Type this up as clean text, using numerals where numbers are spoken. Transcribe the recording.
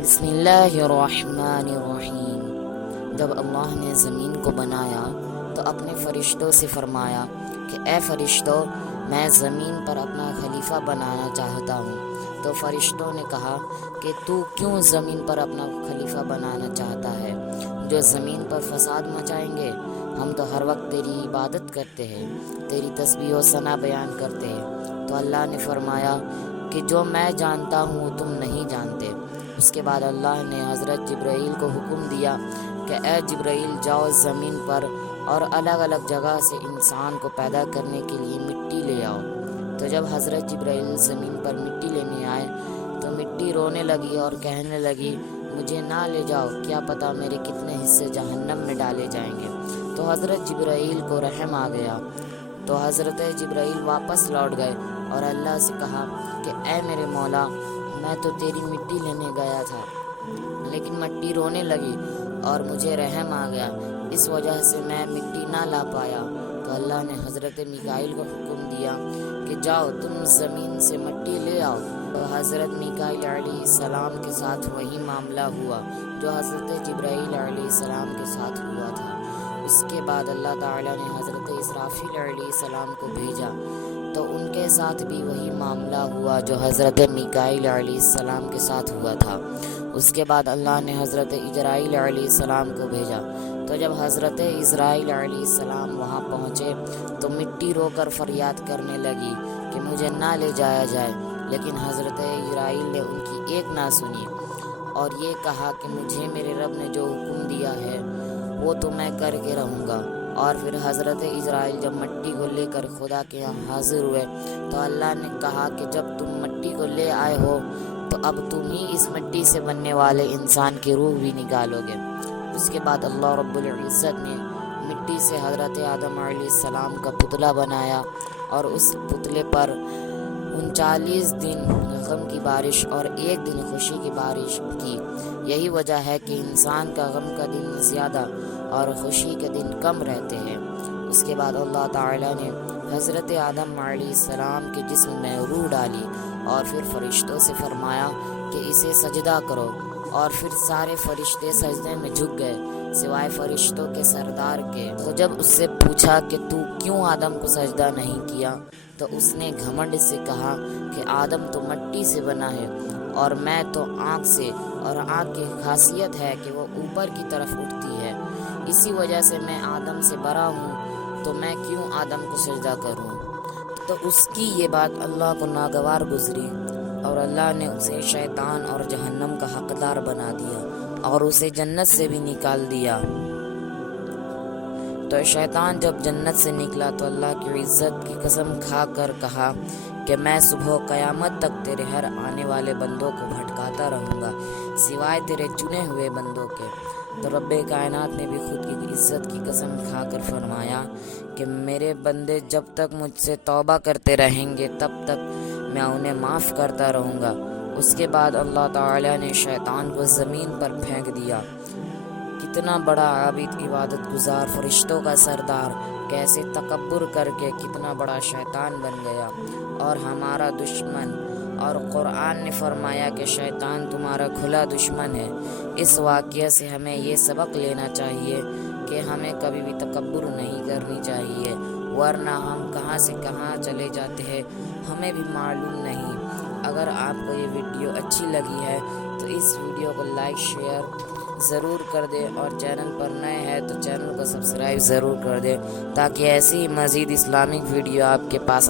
بسم اللہ الرحمن الرحیم۔ جب اللہ نے زمین کو بنایا تو اپنے فرشتوں سے فرمایا کہ اے فرشتوں، میں زمین پر اپنا خلیفہ بنانا چاہتا ہوں۔ تو فرشتوں نے کہا کہ تو کیوں زمین پر اپنا خلیفہ بنانا چاہتا ہے جو زمین پر فساد مچائیں گے؟ ہم تو ہر وقت تیری عبادت کرتے ہیں، تیری تسبیح و ثنا بیان کرتے ہیں۔ تو اللہ نے فرمایا کہ جو میں جانتا ہوں وہ تم نہیں جانتے۔ اس کے بعد اللہ نے حضرت جبرائیل کو حکم دیا کہ اے جبرائیل، جاؤ زمین پر اور الگ الگ جگہ سے انسان کو پیدا کرنے کے لیے مٹی لے آؤ۔ تو جب حضرت جبرائیل زمین پر مٹی لینے آئے تو مٹی رونے لگی اور کہنے لگی، مجھے نہ لے جاؤ، کیا پتہ میرے کتنے حصے جہنم میں ڈالے جائیں گے۔ تو حضرت جبرائیل کو رحم آ گیا، تو حضرت جبرائیل واپس لوٹ گئے اور اللہ سے کہا کہ اے میرے مولا، میں تو تیری مٹی لینے گیا تھا لیکن مٹی رونے لگی اور مجھے رحم آ گیا، اس وجہ سے میں مٹی نہ لا پایا۔ تو اللہ نے حضرت میکائیل کو حکم دیا کہ جاؤ تم زمین سے مٹی لے آؤ۔ تو حضرت میکائیل علیہ السلام کے ساتھ وہی معاملہ ہوا جو حضرت جبرائیل علیہ السلام کے ساتھ ہوا تھا۔ اس کے بعد اللہ تعالیٰ نے حضرت اسرافیل علیہ السلام کو بھیجا تو ان کے ساتھ بھی وہی معاملہ ہوا جو حضرت میکائیل علیہ السلام کے ساتھ ہوا تھا۔ اس کے بعد اللہ نے حضرت اجرائیل علیہ السلام کو بھیجا تو جب حضرت اسرائیل علیہ السلام وہاں پہنچے تو مٹی رو کر فریاد کرنے لگی کہ مجھے نہ لے جایا جائے، لیکن حضرت اسرائیل نے ان کی ایک نہ سنی اور یہ کہا کہ مجھے میرے رب نے جو حکم دیا ہے وہ تو میں کر کے رہوں گا۔ اور پھر حضرت اسرائیل جب مٹی کو لے کر خدا کے یہاں حاضر ہوئے تو اللہ نے کہا کہ جب تم مٹی کو لے آئے ہو تو اب تم ہی اس مٹی سے بننے والے انسان کی روح بھی نکالو گے۔ اس کے بعد اللہ رب العزت نے مٹی سے حضرت آدم علیہ السلام کا پتلا بنایا اور اس پتلے پر 39 دن غم کی بارش اور 1 دن خوشی کی بارش کی۔ یہی وجہ ہے کہ انسان کا غم کا دن زیادہ اور خوشی کے دن کم رہتے ہیں۔ اس کے بعد اللہ تعالیٰ نے حضرت آدم علیہ السلام کے جسم میں روح ڈالی اور پھر فرشتوں سے فرمایا کہ اسے سجدہ کرو، اور پھر سارے فرشتے سجدے میں جھک گئے سوائے فرشتوں کے سردار کے۔ تو جب اس سے پوچھا کہ تو کیوں آدم کو سجدہ نہیں کیا تو اس نے گھمنڈ سے کہا کہ آدم تو مٹی سے بنا ہے اور میں تو آنکھ سے، اور آنکھ کی خاصیت ہے کہ وہ اوپر کی طرف اٹھتی ہے، اسی وجہ سے میں آدم سے بڑا ہوں، تو میں کیوں آدم کو سجدہ کروں۔ تو اس کی یہ بات اللہ کو ناگوار گزری اور اللہ نے اسے شیطان اور جہنم کا حقدار بنا دیا اور اسے جنت سے بھی نکال دیا۔ تو شیطان جب جنت سے نکلا تو اللہ کی عزت کی قسم کھا کر کہا کہ میں صبح قیامت تک تیرے ہر آنے والے بندوں کو بھٹکاتا رہوں گا سوائے تیرے چنے ہوئے بندوں کے۔ تو رب کائنات نے بھی خود کی عزت کی قسم کھا کر فرمایا کہ میرے بندے جب تک مجھ سے توبہ کرتے رہیں گے تب تک میں انہیں معاف کرتا رہوں گا۔ اس کے بعد اللہ تعالیٰ نے شیطان کو زمین پر پھینک دیا۔ کتنا بڑا عابد، عبادت گزار، فرشتوں کا سردار، کیسے تکبر کر کے کتنا بڑا شیطان بن گیا اور ہمارا دشمن، اور قرآن نے فرمایا کہ شیطان تمہارا کھلا دشمن ہے۔ اس واقعے سے ہمیں یہ سبق لینا چاہیے کہ ہمیں کبھی بھی تکبر نہیں کرنی چاہیے، ورنہ ہم کہاں سے کہاں چلے جاتے ہیں ہمیں بھی معلوم نہیں۔ اگر آپ کو یہ ویڈیو اچھی لگی ہے تو اس ویڈیو کو لائک شیئر ضرور کر دیں، اور چینل پر نئے ہیں تو چینل کو سبسکرائب ضرور کر دیں تاکہ ایسی مزید اسلامک ویڈیو آپ کے پاس